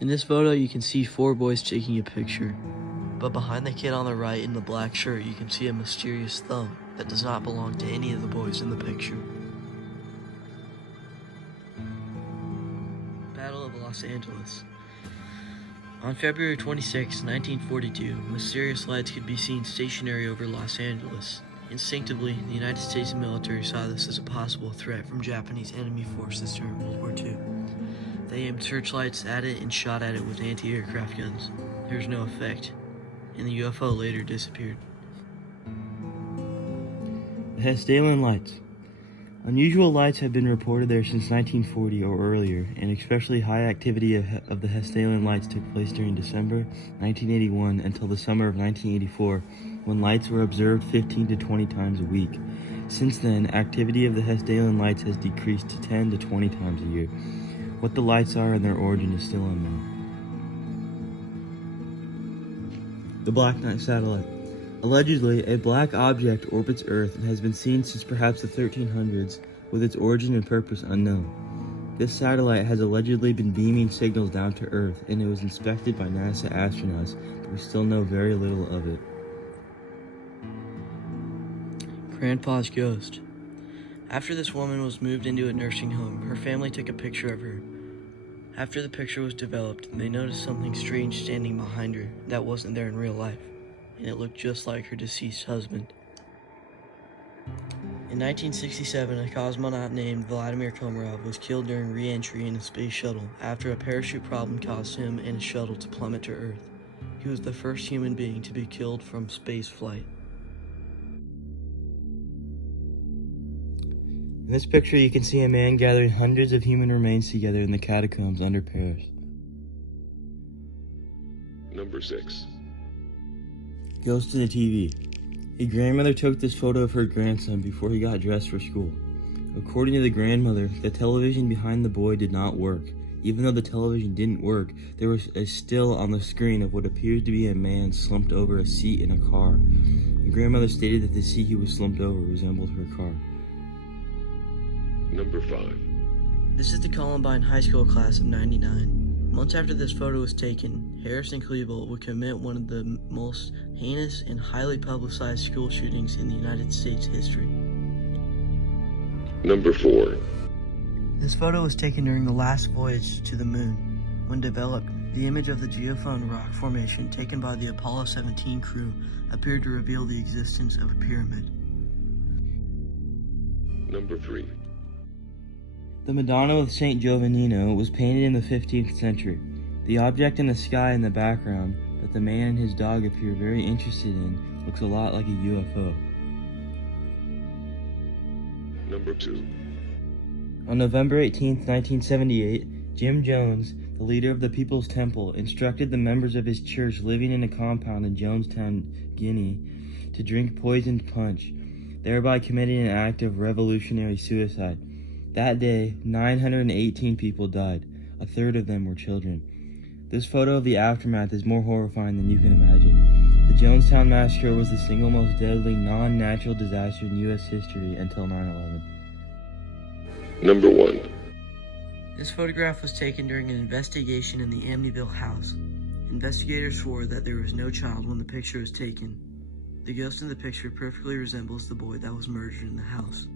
In this photo, you can see 4 boys taking a picture. But behind the kid on the right in the black shirt, you can see a mysterious thumb that does not belong to any of the boys in the picture. Battle of Los Angeles. On February 26, 1942, mysterious lights could be seen stationary over Los Angeles. Instinctively, the United States military saw this as a possible threat from Japanese enemy forces during World War II. They aimed searchlights at it and shot at it with anti-aircraft guns. There was no effect, and the UFO later disappeared. The Pestilent Lights. Unusual lights have been reported there since 1940 or earlier, and especially high activity of the Pestilent Lights took place during December 1981 until the summer of 1984, when lights were observed 15 to 20 times a week. Since then, activity of the Pestilent Lights has decreased to 10 to 20 times a year. What the lights are and their origin is still unknown. The Black Knight Satellite. Allegedly, a black object orbits Earth and has been seen since perhaps the 1300s, with its origin and purpose unknown. This satellite has allegedly been beaming signals down to Earth, and it was inspected by NASA astronauts, but we still know very little of it. Grandpa's ghost. After this woman was moved into a nursing home, her family took a picture of her. After the picture was developed, they noticed something strange standing behind her that wasn't there in real life, and it looked just like her deceased husband. In 1967, a cosmonaut named Vladimir Komarov was killed during re-entry in a space shuttle after a parachute problem caused him and his shuttle to plummet to Earth. He was the first human being to be killed from space flight. In this picture, you can see a man gathering hundreds of human remains together in the catacombs under Paris. Number 6. Goes to the TV. A grandmother took this photo of her grandson before he got dressed for school. According to the grandmother, the television behind the boy did not work. Even though the television didn't work, there was a still on the screen of what appeared to be a man slumped over a seat in a car. The grandmother stated that the seat he was slumped over resembled her car. Number 5. This is the Columbine High School class of '99. Months after this photo was taken, Harrison Klebold would commit one of the most heinous and highly publicized school shootings in the United States history. Number 4. This photo was taken during the last voyage to the moon. When developed, the image of the geophone rock formation taken by the Apollo 17 crew appeared to reveal the existence of a pyramid. Number 3. The Madonna with Saint Giovannino was painted in the 15th century. The object in the sky in the background that the man and his dog appear very interested in looks a lot like a UFO. Number 2. On November 18, 1978, Jim Jones, the leader of the People's Temple, instructed the members of his church living in a compound in Jonestown, Guinea, to drink poisoned punch, thereby committing an act of revolutionary suicide. That day, 918 people died. A third of them were children. This photo of the aftermath is more horrifying than you can imagine. The Jonestown Massacre was the single most deadly non-natural disaster in U.S. history until 9/11. Number 1. This photograph was taken during an investigation in the Amityville house. Investigators swore that there was no child when the picture was taken. The ghost in the picture perfectly resembles the boy that was murdered in the house.